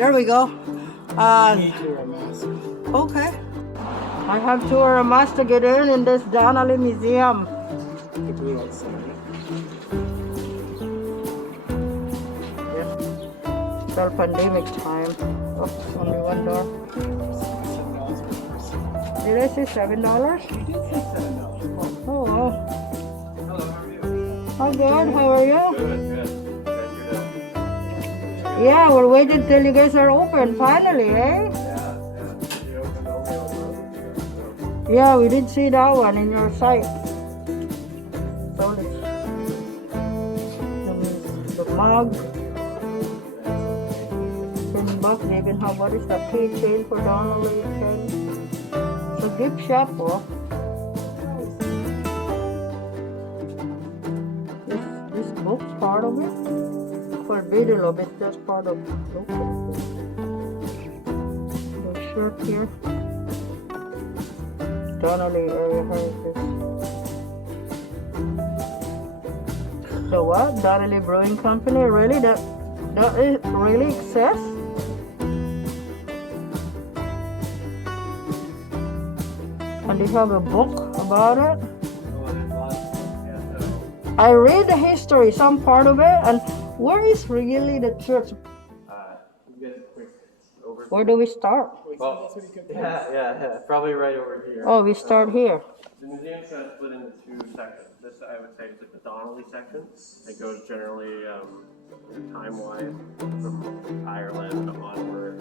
There we go. Okay. I have to wear a mask to get in this Donnelly Museum. Yes. Still pandemic time. Oh, only one door. Did I say $7? You did say $7. Oh, wow. Hello, how are you? How good? How are you? Good. Yeah, we're waiting till you guys are open finally, eh? Yeah. You opened only. Yeah, we did see that one in your site. So the mug. $10. They even have what is that keychain for Donnelly? It's a gift shop, oh. This book's part of it. For Biddulph, it's just part of local. The shirt here. Donnelly area heritage. The what? Donnelly Brewing Company? Really? That is really exists? And they have a book about it. I read the history, some part of it, and where is really the church? Where do we start? Well, yeah, probably right over here. Oh, we start here. The museum's kind of split into two sections. This, I would say, is like the Donnelly section. It goes generally, time-wise, from Ireland onward.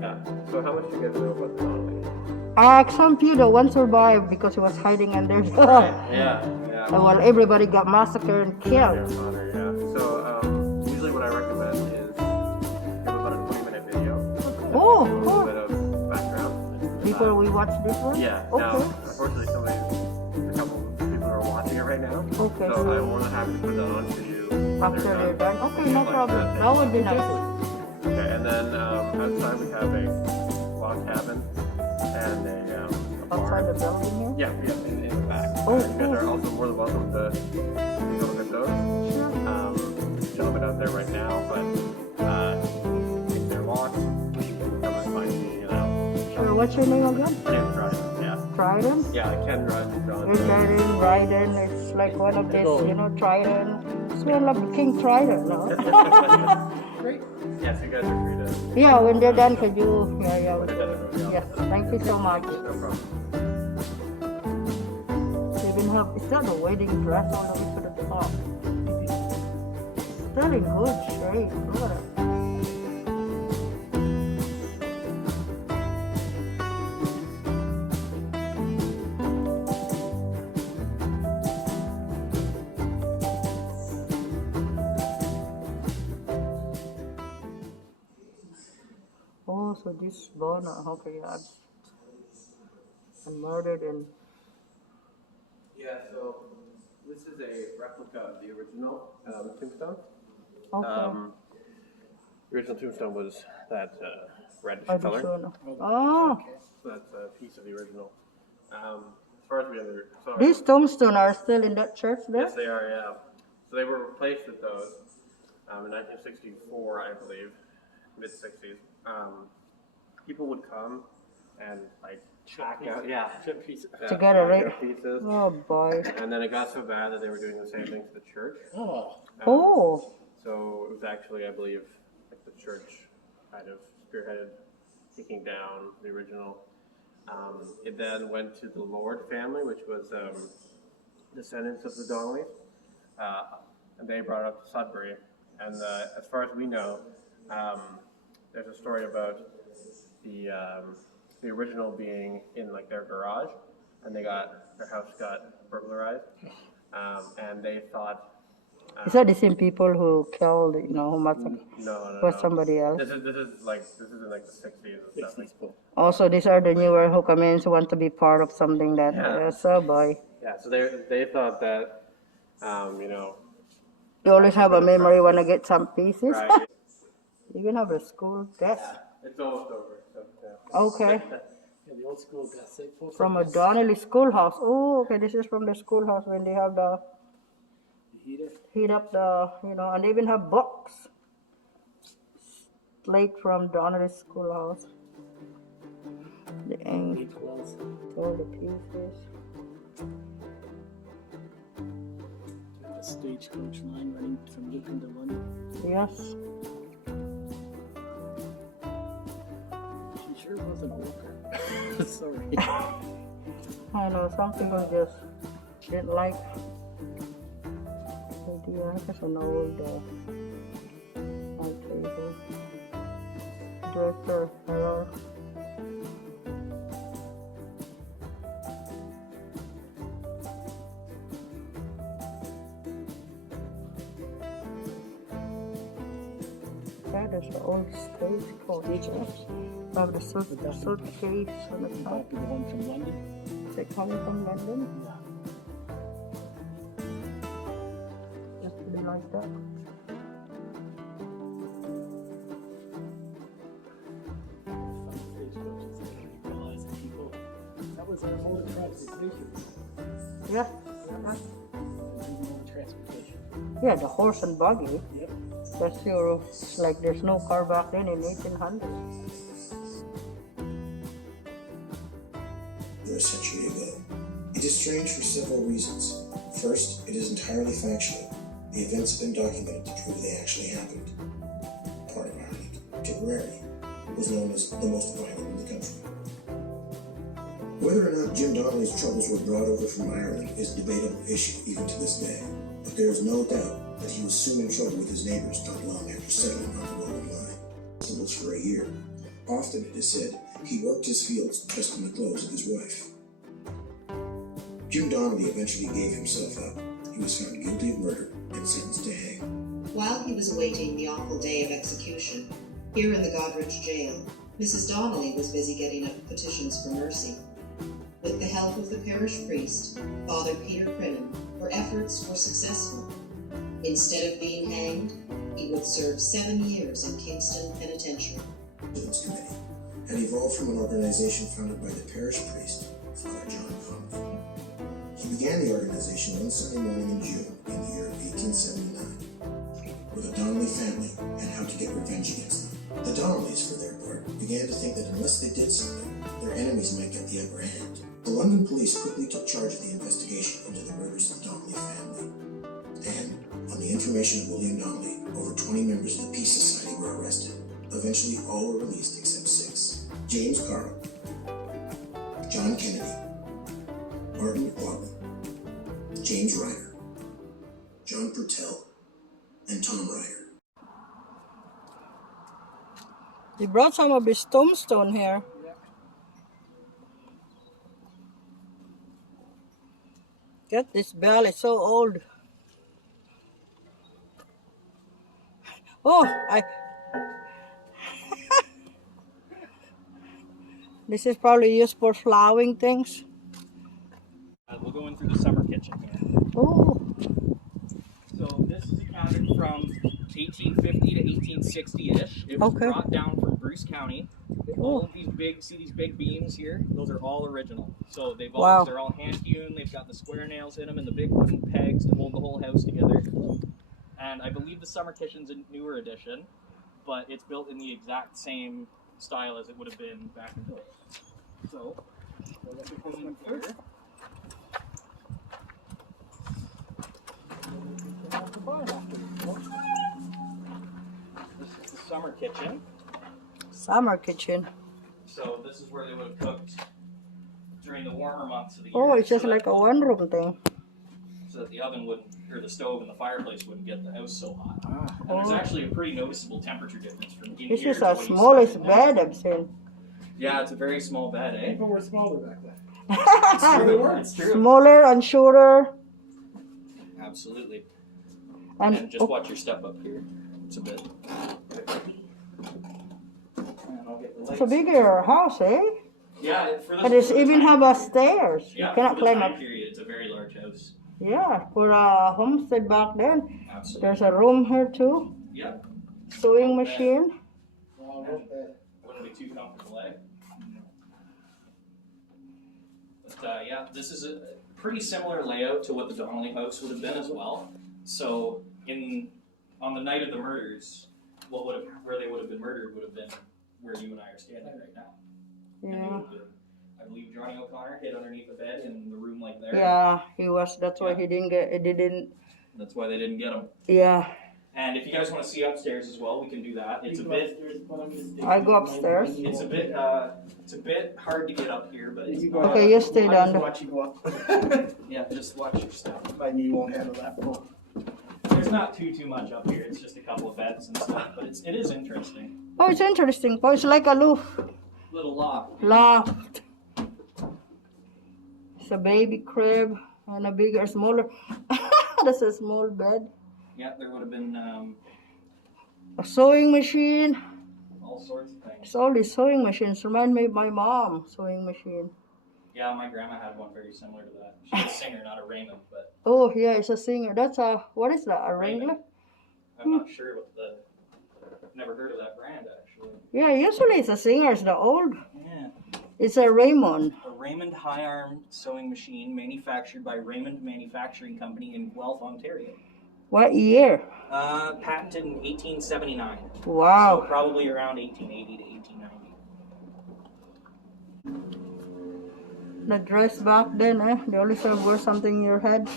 Yeah. So how much do you guys know about the Donnelly? Some few, the one survived because he was hiding under the... Yeah. Well, everybody got massacred and killed. Yeah. So, usually what I recommend is have about a 20-minute video. Oh, A little cool. bit of background. Before we watch this one? Yeah. Okay. Now, unfortunately, a couple of people are watching it right now. Okay. So I'm more than happy to put that on to you. After they're done? Okay, no problem. That would be nice. Okay, and then outside we have a log cabin and a Outside barn. the building here? Yeah, in the back. Oh, You guys are also more than welcome to take a look at those. Sure. Gentlemen out there right now, but if they're locked, come and find me. Sure, what's your name again? Ken Dryden, yeah. Trident? Yeah, Ken Dryden, John. You're Trident, Ryden, it's like one of these, Trident. It's one of King Trident, no? Great. Yes, you guys are free to. Yeah, when they're done, could you, yeah. Yeah. Yes, thank you so much. No problem. They even have, is that a wedding dress all the way to the top? Still in good shape, look at it. Oh, so this bone, okay, yeah, and murdered and Yeah, so this is a replica of the original tombstone. okay. The original tombstone was that reddish I color. don't know. Oh, So that's a piece of the original. As far as we understand, these tombstones are still in that church there? yes, they are. Yeah. So they were replaced with those in 1964, I believe, mid 60s. People would come and like hack out, chip pieces, To get a hack rate. out pieces. Oh boy. And then it got so bad that they were doing the same thing to the church. Oh, So it was actually, I believe, like the church kind of spearheaded taking down the original. It then went to the Lord family, which was descendants of the Donnellys, and they brought it up to Sudbury. And as far as we know, there's a story about the original being in like their garage, and their house got burglarized, and they thought. is that the same people who killed, who massacred? No. Was somebody else? This is in like the 60s and stuff. Also, these are the newer who come in who want to be part of something that, Yeah. yes, oh boy. Yeah, so they thought that, You always have a memory when I get some pieces. right, You can have a school desk. it's almost over. So, yeah. Okay. Yeah, the old school desk. From a Donnelly schoolhouse. Oh, okay, this is from the schoolhouse when they have the heater. heat up the, and they even have books. lake from Donnelly schoolhouse. The end. Big wells. All the pieces. The stagecoach line running from Yukon to London. Yes. She sure wasn't a worker. Sorry. I know some people just didn't like the idea. That's an old table. Director, hello. That is the old stagecoach. Have the suitcase on the top. That'd be the one from London. Is it coming from London? Yeah. Just to be like that. Stagecoaches, I didn't realize that people. That was our mode of transportation. Yeah. Transportation. Yeah, the horse and buggy. Yep. That's your, it's like there's no car back then in 1800. A century ago. It is strange for several reasons. First, it is entirely factual. The events have been documented to prove they actually happened. Part of Ireland, Tipperary, was known as the most violent in the country. Whether or not Jim Donnelly's troubles were brought over from Ireland is a debatable issue even to this day, but there is no doubt that he was soon in trouble with his neighbors not long after settling on the Roman line. Symbols for a year. Often, it is said, he worked his fields just in the clothes of his wife. Jim Donnelly eventually gave himself up. He was found guilty of murder and sentenced to hang. While he was awaiting the awful day of execution, here in the Godrich jail, Mrs. Donnelly was busy getting up petitions for mercy. With the help of the parish priest, Father Peter Crinan, her efforts were successful. Instead of being hanged, he would serve 7 years in Kingston Penitentiary. Committee had evolved from an organization founded by the parish priest, Father John Donnelly. He began the organization one Sunday morning in June in the year of 1879 with a Donnelly family and how to get revenge against them. The Donnellys, for their part, began to think that unless they did something, their enemies might get the upper hand. The London police quickly took charge of the investigation into the murders of the Donnelly family. And, on the information of William Donnelly, over 20 members of the Peace Society were arrested. Eventually, all were released except 6. James Carl, John Kennedy, Martin McLaughlin, James Ryder, John Purtell, and Tom Ryder. They brought some of his tombstone here. Get this bell, it's so old. Oh, this is probably used for plowing things. We'll go in through the summer kitchen here. Oh, So this is accounted from 1850 to 1860-ish. It was Okay. brought down from Bruce County. All of these these big beams here, those are all original. So they've Wow. always, they're all hand hewn. They've got the square nails in them and the big wooden pegs to hold the whole house together. And I believe the summer kitchen's a newer addition, but it's built in the exact same style as it would have been back in the day. So, we'll let you come in here. This is the summer kitchen. summer kitchen. So this is where they would have cooked during the warmer months of the year. Oh, it's just so like that, a one-room thing. so that the oven wouldn't, or the stove and the fireplace wouldn't get the house so hot. And Oh. there's actually a pretty noticeable temperature difference from in This here is to the when you smallest step in there. bed I've seen. Yeah, it's a very small bed, eh? People were smaller back then. It's true. It's true. Smaller and shorter. Absolutely. And And just watch your step up here. It's a bit. And I'll get the it's a lights. bigger house, eh? Yeah, for the, And it's for the even time have a period. stairs. Yeah, You cannot for the climb time up. period, it's a very large house. Yeah, for a homestead back then. Absolutely. There's a room here too. Yeah. Sewing machine. Wow, Wouldn't be too comfortable, eh? But yeah, this is a pretty similar layout to what the Donnelly house would have been as well. So on the night of the murders, where they would have been murdered would have been where you and I are standing right now. And they Yeah. would have been, I believe Johnny O'Connor hid underneath the bed in the room like there. Yeah, he was. That's why Yeah. he didn't. That's why they didn't get him. Yeah. And if you guys want to see upstairs as well, we can do that. It's a bit. I go upstairs. It's a bit. It's a bit hard to get up here, but it's not, Okay, you stay down there. Watch you go up. yeah. Just watch your step. My knee won't handle that. Oh. There's not too much up here. It's just a couple of beds and stuff, but it is interesting. Oh, it's interesting. Oh, it's like a Little loft. loft. It's a baby crib and a bigger, smaller. That's a small bed. Yeah, there would have been A sewing machine. all sorts of things. It's all these sewing machines. Remind me of my mom sewing machine. Yeah, my grandma had one very similar to that. She's a singer, not a Raymond, but Oh, yeah, it's a singer. That's a, what is that? A Wrangler? I'm not sure what the. Never heard of that brand actually. Yeah, usually it's a singer. It's the old. Yeah. It's a Raymond. A Raymond high arm sewing machine manufactured by Raymond Manufacturing Company in Guelph, Ontario. What year? Patented in 1879. Wow. So probably around 1880 to 1890. The dress back then, they always have wear something in your head.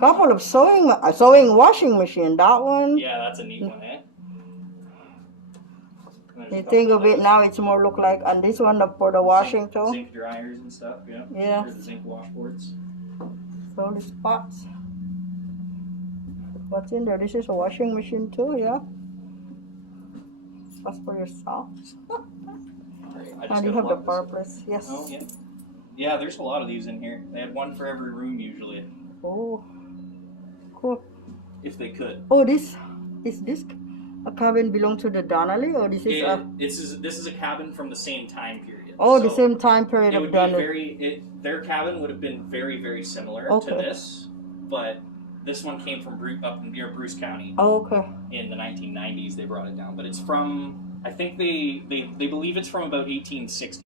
Couple of sewing washing machine. That one. Yeah, that's a neat one, eh? And there's You a think couple of it now, it's more look like, and this one for the washing too. Zinc dryers and stuff, yeah. Yeah. There's the zinc washboards. So all these pots. What's in there? This is a washing machine too, yeah. That's for your socks. Alright, I just And you gotta have the lock this. fireplace. Yes. Oh, yeah. Yeah, there's a lot of these in here. They had one for every room usually, Oh, cool. if they could. Oh, this a cabin belong to the Donnelly, or this is a This is a cabin from the same time period. the So same time period It of would be Donnelly. their cabin would have been very similar to Okay. this, but this one came from up near Bruce County Oh, okay. in the 1990s. They brought it down, but it's from I think they believe it's from about 1860.